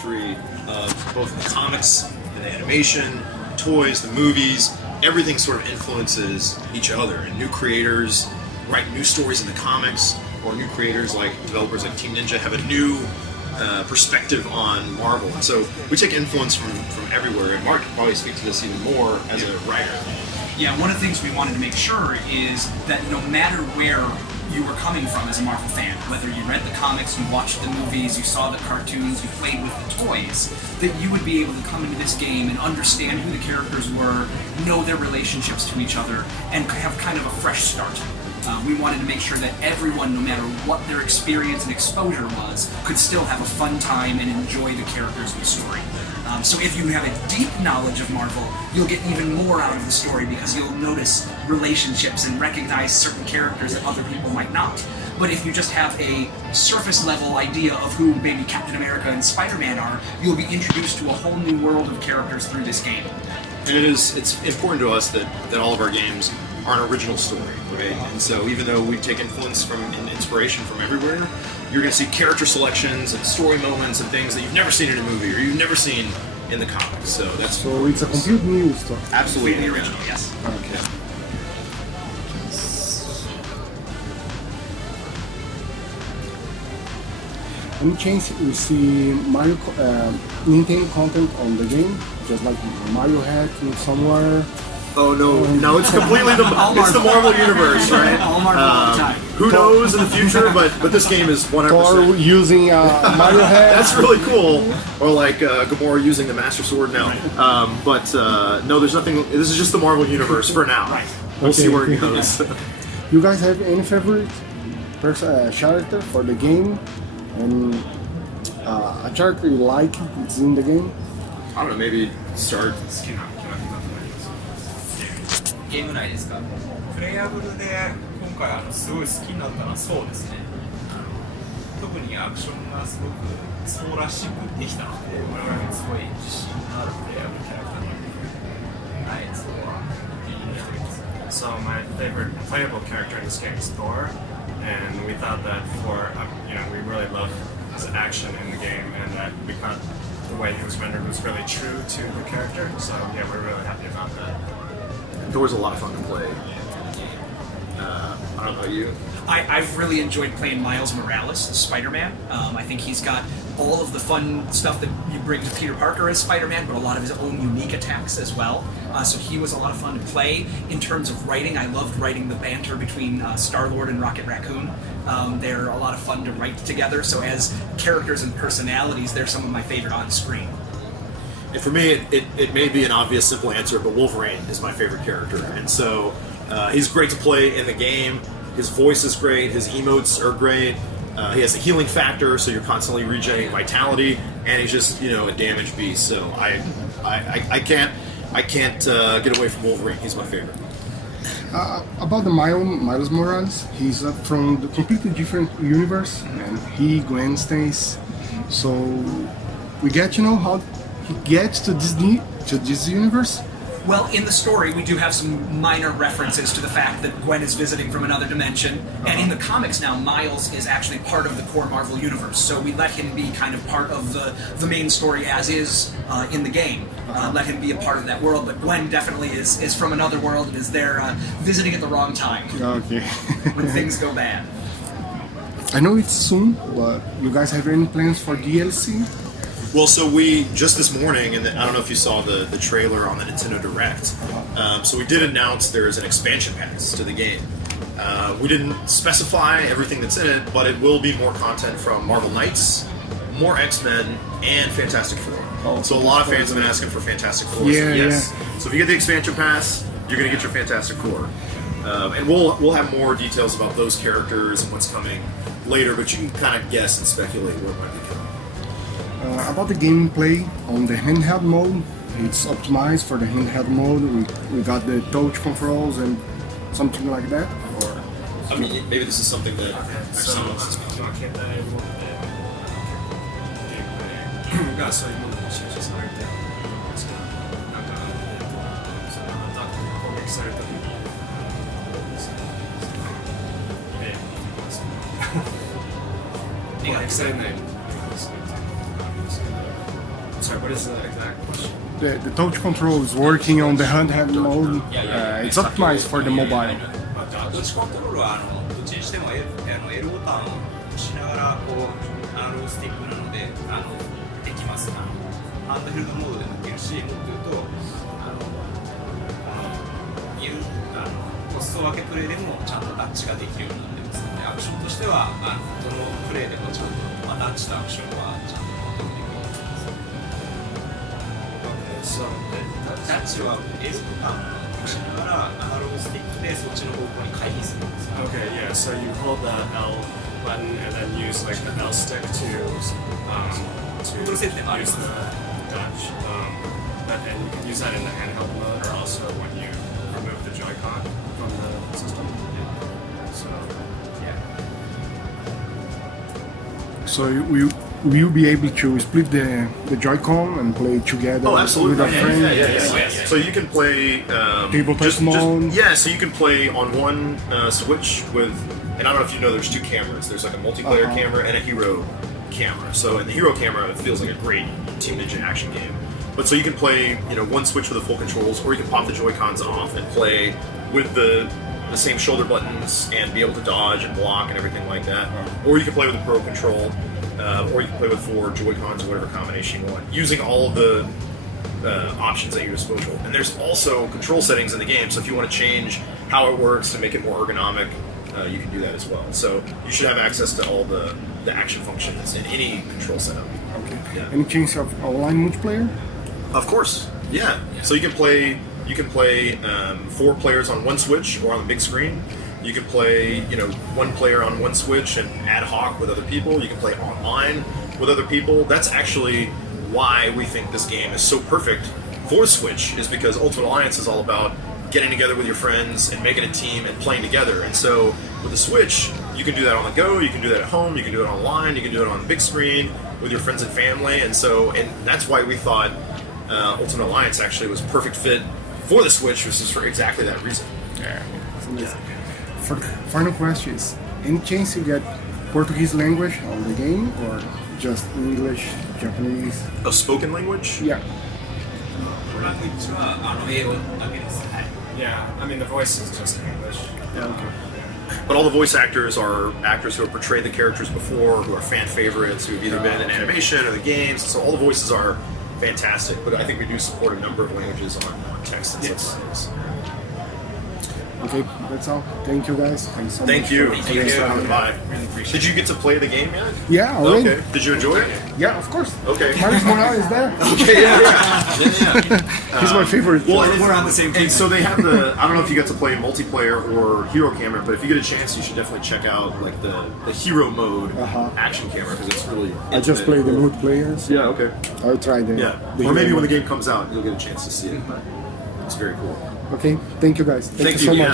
history of both the comics and the animation, toys, the movies. Everything sort of influences each other, and new creators write new stories in the comics, or new creators like developers like Team Ninja have a new perspective on Marvel. And so we take influence from everywhere, and Mark can probably speak to this even more as a writer. Yeah, one of the things we wanted to make sure is that no matter where you were coming from as a Marvel fan, whether you read the comics, you watched the movies, you saw the cartoons, you played with the toys, that you would be able to come into this game and understand who the characters were, know their relationships to each other, and have kind of a fresh start. We wanted to make sure that everyone, no matter what their experience and exposure was, could still have a fun time and enjoy the characters and the story. So if you have a deep knowledge of Marvel, you'll get even more out of the story because you'll notice relationships and recognize certain characters that other people might not. But if you just have a surface level idea of who maybe Captain America and Spider-Man are, you'll be introduced to a whole new world of characters through this game. And it's important to us that all of our games are an original story, right? And so even though we take influence from and inspiration from everywhere, you're going to see character selections and story moments and things that you've never seen in a movie or you've never seen in the comics. So it's a complete new story. Absolutely original, yes. Okay. Any chance we see Mario Nintendo content on the game, just like Mario Hat somewhere? Oh no! It's completely the Marvel universe, right? All Marvel all the time. Who knows in the future? But this game is 100%. Thor using Mario Hat. That's really cool. Or like Gamora using the Master Sword now. No, there's nothing. This is just the Marvel universe for now. Right. We'll see where it goes. You guys have any favorite character for the game, and a character you like it's in the game? I don't know. Maybe start. ゲーム内ですか？プレイヤブルで今回すごい好きになったのはそうですね。特にアクションがすごくそうらしくできたので、我々もすごい自信のあるプレイヤブルキャラクターなので、はい、そこは気に入っています。So my favorite playable character in this game is Thor, and we thought that we really love his action in the game, and that we thought the way he was rendered was really true to the character. So yeah, we're really happy about that. Thor's a lot of fun to play. I don't know about you. I've really enjoyed playing Miles Morales as Spider-Man. I think he's got all of the fun stuff that you bring to Peter Parker as Spider-Man, but a lot of his own unique attacks as well. So he was a lot of fun to play. In terms of writing, I loved writing the banter between Star-Lord and Rocket Raccoon. They're a lot of fun to write together, so as characters and personalities, they're some of my favorite on screen. And for me, it may be an obvious, simple answer, but Wolverine is my favorite character. And so he's great to play in the game. His voice is great. His emotes are great. He has a healing factor, so you're constantly regenerating vitality. And he's just, a damage beast. So I can't get away from Wolverine. He's my favorite. About the Miles Morales, he's from the completely different universe, and Gwen Stacy. So we get to know how he gets to this universe. Well, in the story, we do have some minor references to the fact that Gwen is visiting from another dimension, and in the comics now, Miles is actually part of the core Marvel universe, so we let him be kind of part of the main story as is in the game. Let him be a part of that world, but Gwen definitely is from another world and is there visiting at the wrong time. Okay. When things go bad. I know it's soon, but you guys have any plans for DLC? Well, so we, just this morning, and I don't know if you saw the trailer on the Nintendo Direct, so we did announce there is an expansion pass to the game. We didn't specify everything that's in it, but it will be more content from Marvel Knights, more X-Men, and Fantastic Four. Oh, so a lot of fans have been asking for Fantastic Four. Yeah, so yes. yeah. So if you get the expansion pass, you're going to get your Fantastic Four. And we'll have more details about those characters and what's coming later, but you can kind of guess and speculate what might be coming. About the gameplay on the handheld mode, it's optimized for the handheld mode. We got the touch controls and something like that. Or I mean, maybe this is something that someone else is speaking. がそういうものに収集されてるんですけど、なんかそのアタック攻撃された時に攻撃されないようにするっていうのがあるんですけど、What is the exact question? The touch control is working on the handheld mode. It's optimized for the mobile. タッチコントロールはどっちにしても L ボタンを押しながらこうアナログスティックなのでできます。ハンドヘルドモードでもできるし、もっと言うとコスト分けプレイでもちゃんとタッチができるようになってますので、アクションとしてはどのプレイでもちゃんと、タッチとアクションはちゃんとコントロールできるようになってます。タッチは L ボタンを押しながらアナログスティックでそっちの方向に回避するんですよ。Okay, yeah. So you hold the L button and then use like the L stick to use the Dutch. And you can use that in the handheld mode or also when you remove the Joy-Con from the system. So yeah. So will you be able to split the Joy-Con and play together Oh, absolutely. with a friend? Yeah. So you can play Tabletop mode. Yeah, so you can play on one Switch with, and I don't know if you know, there's two cameras. There's like a multiplayer camera and a hero camera. So in the hero camera, it feels like a great Team Ninja action game. But so you can play, one Switch with the full controls, or you can pop the Joy-Cons off and play with the same shoulder buttons and be able to dodge and block and everything like that. Or you can play with the Pro Control, or you can play with 4 Joy-Cons or whatever combination you want, using all of the options at your disposal. And there's also control settings in the game, so if you want to change how it works to make it more ergonomic, you can do that as well. So you should have access to all the action functions in any control setup. Okay. Yeah. Any chance of online multiplayer? Of course, yeah. So you can play 4 players on one Switch or on the big screen. You can play, one player on one Switch and ad hoc with other people. You can play online with other people. That's actually why we think this game is so perfect for Switch, is because Ultimate Alliance is all about getting together with your friends and making a team and playing together. And so with the Switch, you can do that on the go, you can do that at home, you can do it online, you can do it on the big screen with your friends and family. And that's why we thought Ultimate Alliance actually was a perfect fit for the Switch, which is for exactly that reason. Yeah. For final questions, any chance you get Portuguese language on the game or just English, Japanese? A spoken language? Yeah. ラングイッチは英語だけです。はい。 Yeah, I mean the voice is just English. Yeah, okay. But all the voice actors are actors who have portrayed the characters before, who are fan favorites, who have either been in animation or the games. So all the voices are fantastic. But I think we do support a number of languages on text and subtitles. Okay, that's all. Thank you guys. Thanks so Thank much. you. for Thank you. this. Bye. Did you get to play the game yet? Yeah, already. Okay. Did you enjoy it? Yeah, of course. Okay. Miles Morales is there. Okay. Yeah. He's my favorite. Well, We're on the same team. And so they have I don't know if you got to play multiplayer or hero camera, but if you get a chance, you should definitely check out like the hero mode action camera, because it's really. I just played the multiplayer. So Yeah. Okay. I'll try the. Yeah. the Or maybe hero when the mode. game comes out, you'll get a chance to see it. But it's very cool. Okay, thank you guys. Thank you so much.